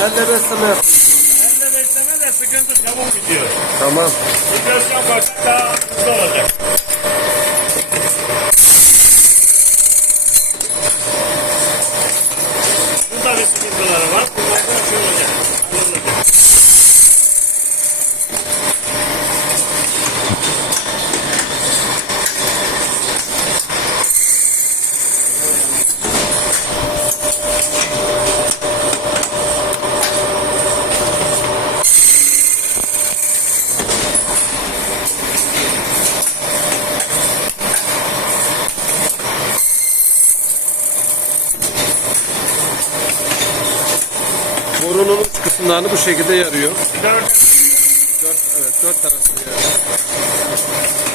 Elle besleme. Elle besleme de sıkıntı çabuk gidiyor. Tamam. Vibrasyon bakın Borunun uç kısımlarını bu şekilde yarıyor. Dört Dört, evet dört tarafı yarıyor.